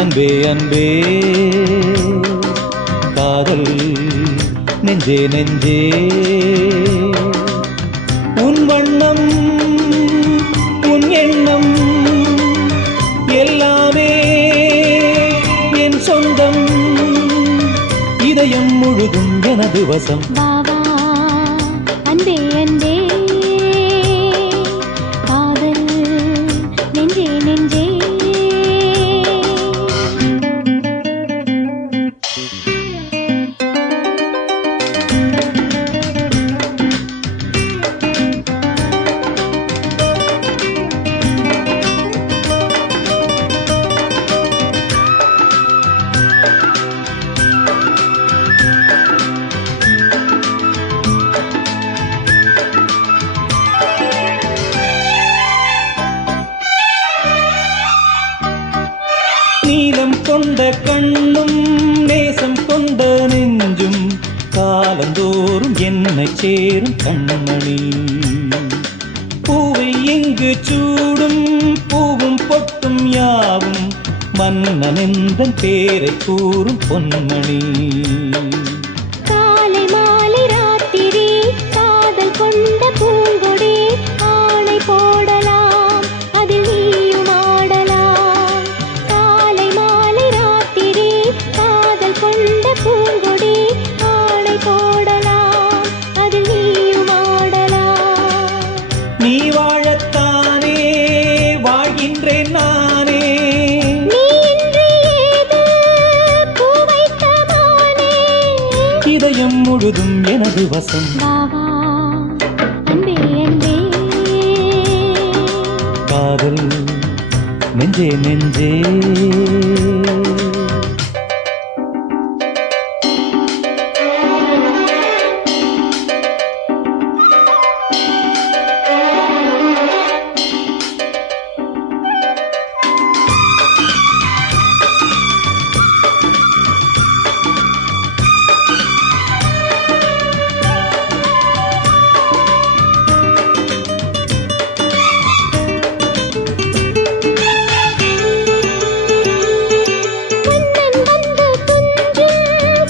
அன்பே அன்பே காதல் நெஞ்சே நெஞ்சே உன் வண்ணம் உன் எண்ணம் எல்லாமே என் சொந்தம் இதயம் முழுதும் எனது வசம் வாவா அன்பே அன்பே காதல் நெஞ்சே நெஞ்சே நீலம் கொண்ட கண்ணும் நேசம் கொண்ட நெஞ்சும் காலந்தோறும் என்னை சேரும் கண்மணி பூவை எங்கு சூடும் பூவும் பொட்டும் யாவும் மன்னனெந்தன் பேரை கூறும் பொன்மணி காலை மாலை ராத்திரி காதல் கொண்ட பூங்கொடி ஆணை போடலாம் அதில் நீயும் ஆடலாம் காலை மாலை ராத்திரி காதல் கொண்ட பூங்கொடி ஆணை போடலாம் அதில் நீயும் ஆடலாம் நீ வாழத்தானே வாழ்கின்றேன் நானே நீ இன்றி ஏது பூ வைத்த மானே இதயம் முழுதும் எனது வசம் வாவா அன்பே அன்பே காதல் நெஞ்சே நெஞ்சே கண்ணன் வந்து துஞ்சும்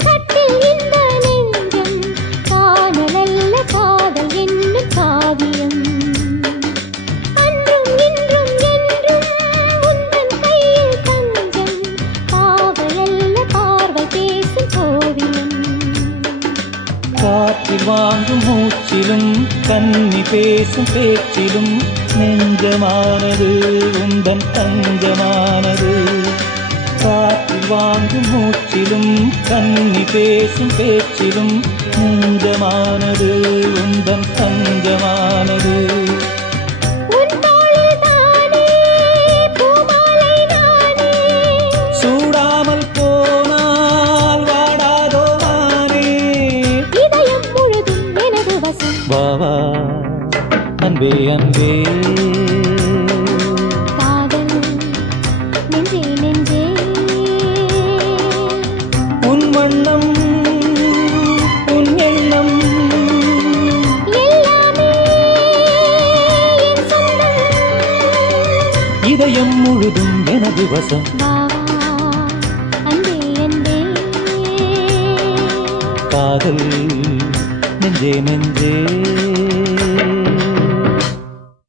கட்டில் இந்த நெஞ்சம் காணலல்ல காதல் என்னும் காவியம் அன்றும் இன்றும் என்றும் உந்தன் கையில் தஞ்சம் காவலல்ல பார்வை பேசும் கோவியம் காற்றில் வாங்கும் மூச்சிலும் கன்னி பேசும் பேச்சிலும் நெஞ்சமானது உந்தன் தஞ்சமானது காற்றில் வாங்கும் மூச்சிலும் கன்னி பேசும் பேச்சிலும் நெஞ்சமானது உந்தன் தஞ்சமானது உன் தோளில் தானே பூமாலை நானே சூடாமல் போனால் வாடாதோ வானே இதயம் முழுதும் எனது வசம் வாவா அன்பே அன்பே காதல் நெஞ்சே நெஞ்சே உன் வண்ணம் உன் எண்ணம் எல்லாமே என் சொந்தம் இதயம் முழுதும் எனது வசம் வாவா அன்பே அன்பே காதல் நெஞ்சே நெஞ்சே